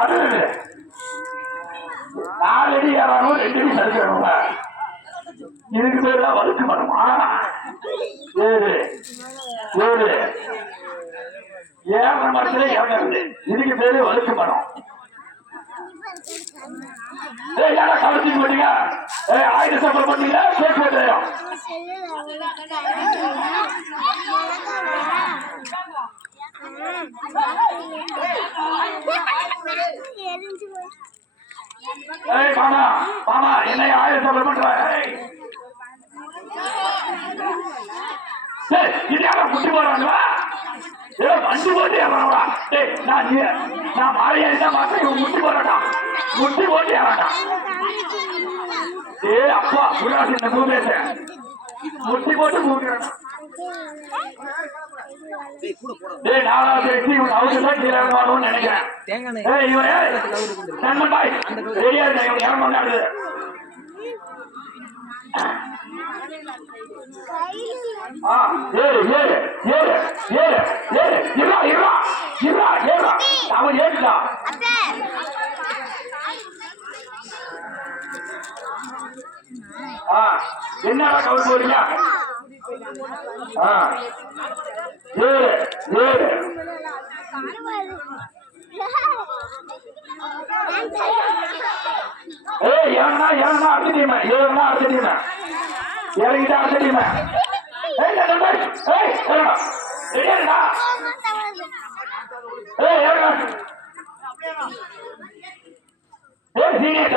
அது 4 அடி ஏறானும் 2 அடி சரிக்கணும்ல. இதுக்கு பேர் தான் வழுக்கு மரமா? ஏறு ஏறு ஏற மரத்துல இறங்குறது, இதுக்கு பேரு வழுக்கு மரம். யாரா கவர்ச்சிக்கு போட்டீங்க? ஆயுத சம்பளம் பண்ணீங்க, கேட்க வேண்டாம். மாமா மாமா என்னை ஆயுத சம்பளம் பண்ற? இது யாரா குட்டி போறாங்களா? வண்டி போட்டு ஏறாங்களா? நான் மாலையா மாத்திரம் முட்டி போறா, முட்டி போட்டு ஏறாடா. அப்பா புராசி இந்த பூமேச முட்டி போட்டு மூக்கிறான். 4வது வச்சு இவன் அவசரம் கீழே இறங்கணும்னு நினைக்கிறேன். ரெடியா இருக்க இவன் இறங்க. அவன் ஏற்றுடா. என்னடா கவர் போறீங்க? ஏன்னா ஏன்னா அர்த்தடியுமே ஏன்னா அர்த்தடியுமே இறங்கிட்டா அர்த்தடியுமே. சீனியர்